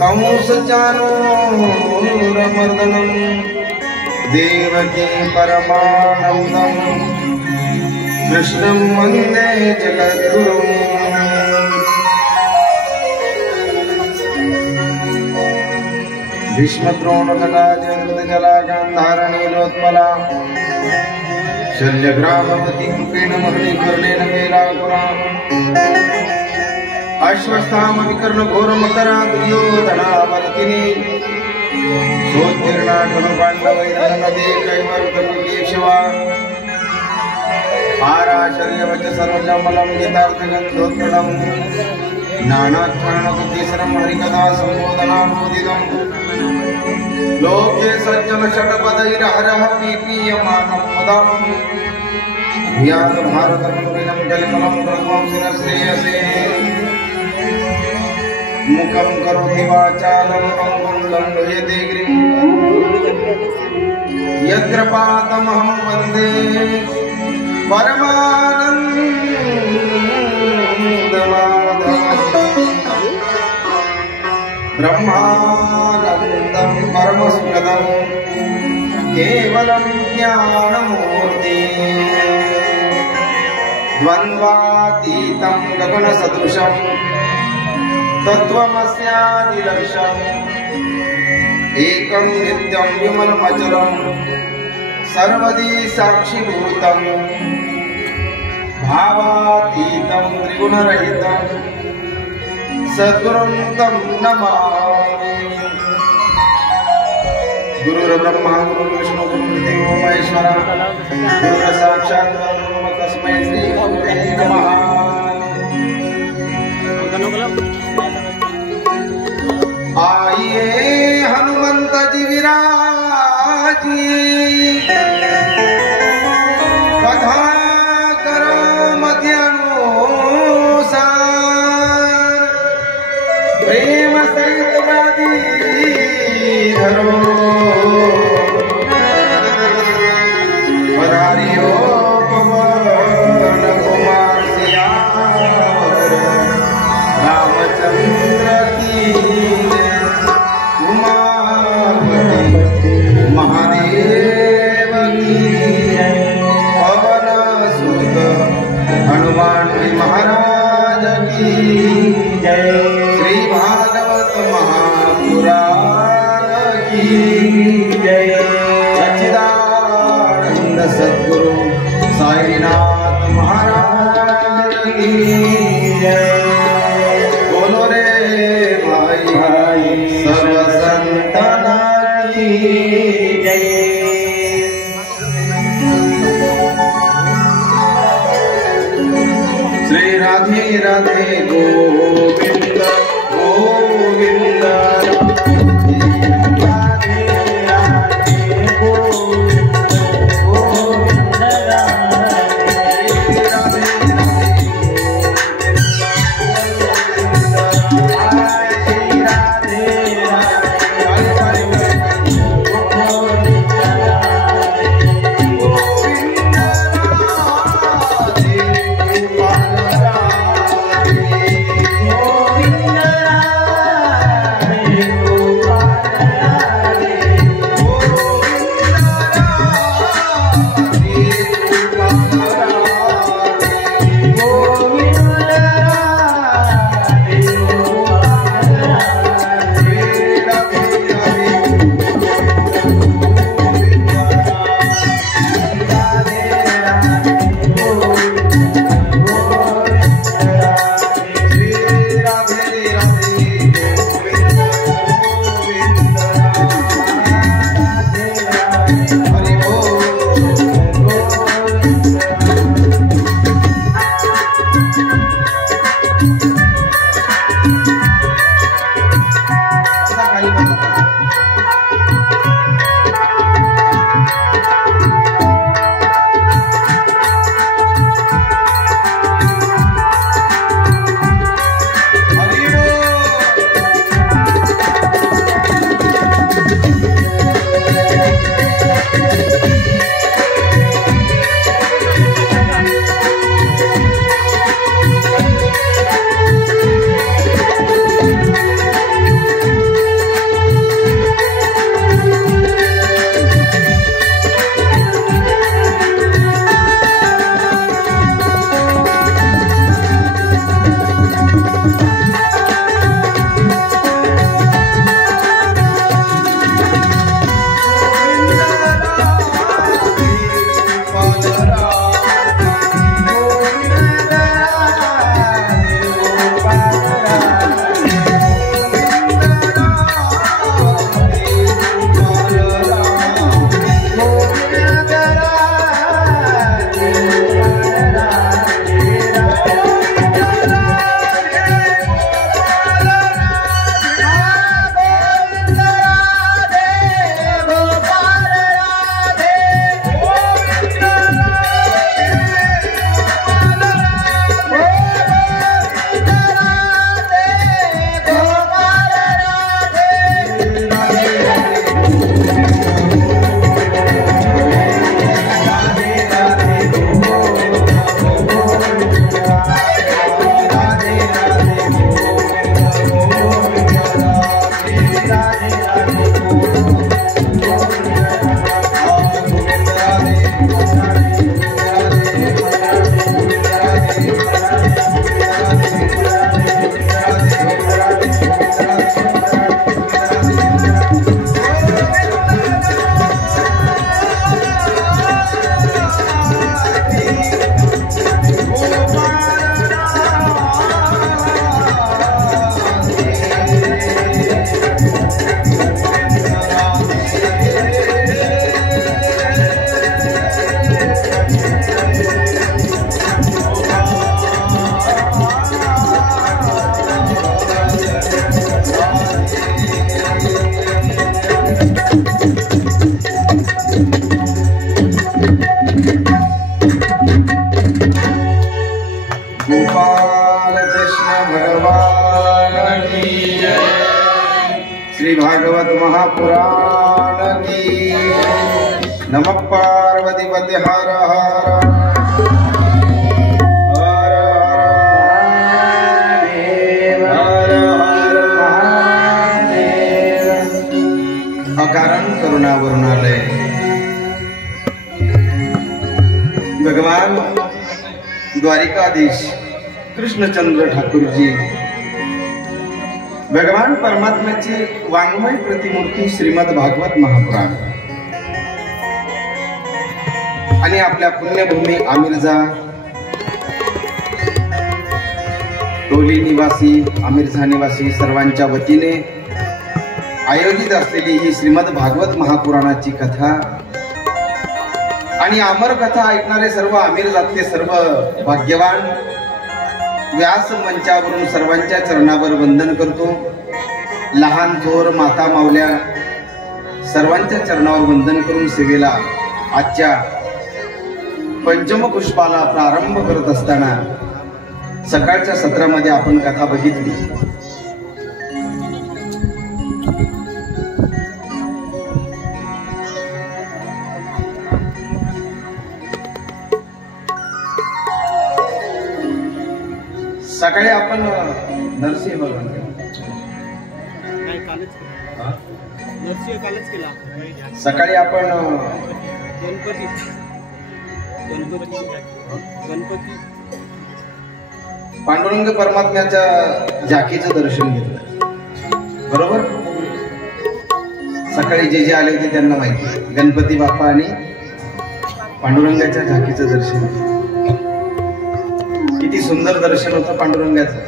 कंसचानूरमर्दनं देवकी परमानन्दं कृष्णं वन्दे जगद्गुरुम्। भीष्मद्रोणतटा जला गान्धारणीलोत्पला शल्यग्रामवती कृपेण महनीकर्णेन वेलाकुरा अश्वस्थामविकर्णघोरमकरा दुर्योधनावर्तिनी सोत्तीर्णाटन पाण्डवैर्नदे कैवर्तकेशवा आराशर्यवच सर्वजमलं गीतार्थगन्धोत्तरं नानाक्षरणकुकेसरं हरिकथा सम्बोधनामोदितं लोके सज्जन षट्पदैर्हरः पीपीयमानं मुदम् याद भारतमुनिनं कलिमलं प्रथमं शिरश्रेयसे मुखं करोति वाचालं पङ्गुं लङ्घयते गिरिं यत्र पादमहं वन्दे परमानन्दमाधवं ब्रह्मानन्दं परमसुखदं केवलं ज्ञानमूर्ति द्वन्द्वातीतं गगनसदृशं तत्त्वमस्यादिलक्ष्यम् एकं नित्यं विमलमचलं सर्वदी साक्षिभूतं भावातीतं त्रिगुणरहितं सद्गुरुं तं नमामि। गुरुर्ब्रह्मा गुरुर्विष्णु गुरुर्देवो महेश्वरः गुरुर्साक्षात् परब्रह्म तस्मै श्री गुरुवे नमः। आइए हनुमंत जी विराजिए कथा करो मति अनुसार प्रेम सहित गादी धरो पधारियो पवन कुमार सियावर रामचंद्र की महादेव की पवन सुत हनुमान महाराज की जय। श्री भागवत महापुराण की जय। सच्चिदानंद सद्गुरु साईनाथ महाराज की जय। बोलो रे भाई भाई सर्व संतन की जय। श्री राधे राधे गोविंद गोविंद राधे राधे गोविंद गोविंद राधे राधे श्री भागवत महापुराण की नमः पार्वती पते हर हर हर हर महादेव। अकारण करुणावरुणालय भगवान द्वारिकाधीश कृष्णचंद्र ठाकूरजी भगवान परमात्म्याची वाङ्मय प्रतिमूर्ती श्रीमद भागवत महापुराण आणि आपल्या पुण्यभूमी आमिरजा टोली निवासी आमिरजा निवासी सर्वांच्या वतीने आयोजित असलेली ही श्रीमद भागवत महापुराणाची कथा आणि अमर कथा ऐकणारे सर्व आमिरजातले सर्व भाग्यवान व्यास मंचावरून सर्वांच्या चरणावर वंदन करतो। लहान थोर माता मावल्या सर्वांच्या चरणावर वंदन करून सेवेला आजच्या पंचम पुष्पाला प्रारंभ करत असताना सकाळच्या सत्रामध्ये आपण कथा बघितली। सकाळी आपण नरसिंह भगवान सकाळी आपण गणपती पांडुरंग परमात्म्याच्या झाकीचं दर्शन घेतलं, बरोबर? सकाळी जे जे आले होते त्यांना माहिती, गणपती बाप्पा आणि पांडुरंगाच्या झाकीचं दर्शन। किती सुंदर दर्शन होतं पांडुरंगाचं।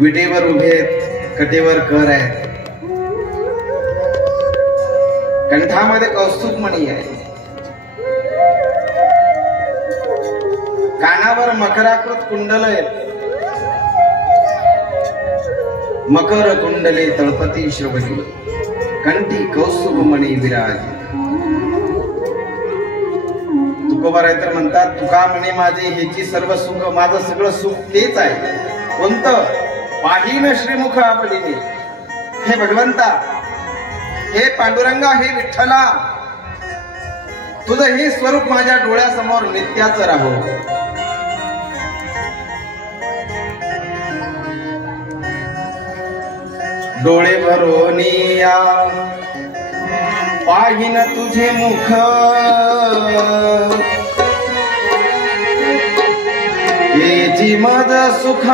विटेवर उभे आहेत, कटेवर कर आहेत, कंठामध्ये कौस्तुभमणी आहे, कानावर मकराकृत कुंडल आहेत, मकर कुंडले तळपती श्रवणी, कंठी कौस्तुभमणी विराज। तुकोबाराय तर म्हणतात, तुका म्हणे माझे हेची सर्व सुख, माझं सगळं सुख तेच आहे। कोणतं? पाहिन श्रीमुख आपलीने। हे भगवंता, हे पांडुरंगा, हे विठ्ठला, तुझं हे स्वरूप माझ्या डोळ्यासमोर नित्याचं राहो। डोळे भरोनिया पाहिन तुझे मुख, हेची मज सुख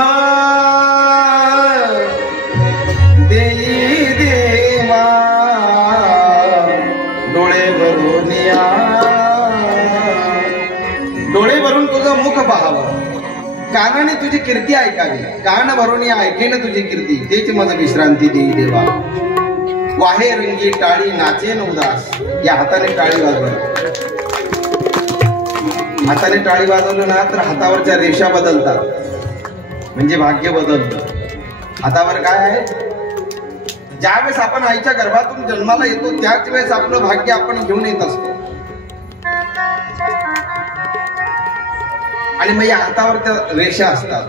देई देवा। डोळे भरोनिया, डोळे भरून तुझं मुख पाहावं, कानाने तुझी कीर्ती ऐकावी, कान भरून ऐकेन तुझी कीर्ती, तेच मज विश्रांती देई देवा। वाहे रंगी टाळी नाचेन उदास, या हाताने टाळी वाजवली, हाताने टाळी वाजवलं ना तर हातावरच्या रेषा बदलतात, म्हणजे भाग्य बदलतं। हातावर काय आहे? ज्यावेळेस आपण आईच्या गर्भातून जन्माला येतो त्याच वेळेस आपलं भाग्य आपण घेऊन येत असतो, आणि मग या हातावरच्या रेषा असतात।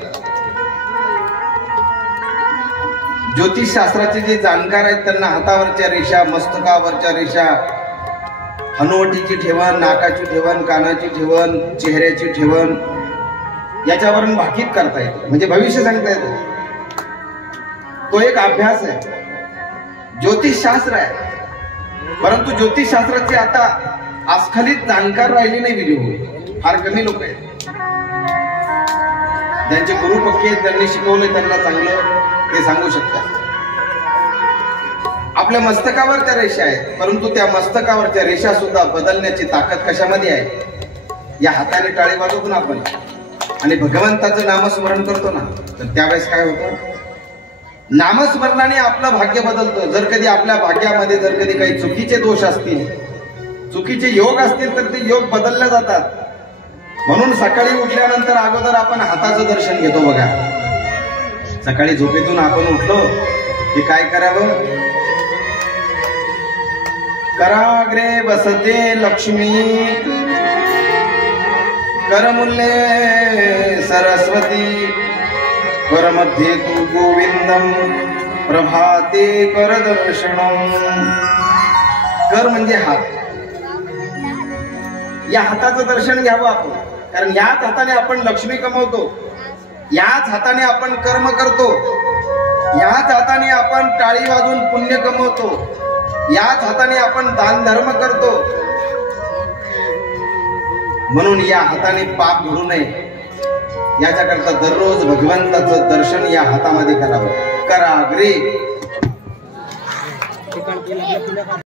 ज्योतिष शास्त्राचे जे जाणकार आहेत त्यांना हातावरच्या रेषा, मस्तकावरच्या रेषा, हनुवटीची ठेवण, नाकाची ठेवण, कानाची ठेवण, चेहऱ्याची ठेवण याच्यावरून भाकीत करता येतं, म्हणजे भविष्य सांगता येतं। तो एक अभ्यास आहे, ज्योतिषशास्त्र आहे। परंतु ज्योतिषशास्त्राचे आता अस्खलित जाणकार राहिले नाही व्हिडिओ, फार कमी लोक आहेत। ज्यांचे गुरु पक्के आहेत, त्यांनी शिकवले, त्यांना चांगलं ते सांगू शकतात। आपल्या मस्तकावरच्या रेषा आहेत, परंतु त्या मस्तकावरच्या रेषा सुद्धा बदलण्याची ताकद कशामध्ये आहे? या हाताने टाळी वाजवतो ना आपण आणि भगवंताचं नामस्मरण करतो ना, तर त्यावेळेस काय होतं? नामस्मरणाने आपलं भाग्य बदलतं। जर कधी आपल्या भाग्यामध्ये जर कधी काही चुकीचे दोष असतील, चुकीचे योग असतील, तर ते योग बदलले जातात। म्हणून सकाळी उठल्यानंतर अगोदर आपण हाताचं दर्शन घेतो बघा। सकाळी झोपेतून आपण उठलो की काय करावं? कराग्रे बसते लक्ष्मी, करमुल्ये सरस्वती करमध्ये तू गोविंदम प्रभाते करदर्शनम. कर म्हणजे हात. या हाताचं दर्शन घ्यावं आपण, कारण याच हाताने आपण लक्ष्मी कमवतो, याच हाताने आपण कर्म करतो, याच हाताने आपण टाळी वाजून पुण्य कमवतो, याच हाताने आपण दान धर्म करतो. म्हणून या हाताने पाप घडू नये याच्याकरता दररोज भगवंताचं दर्शन या हातामध्ये करावं. कराग्रे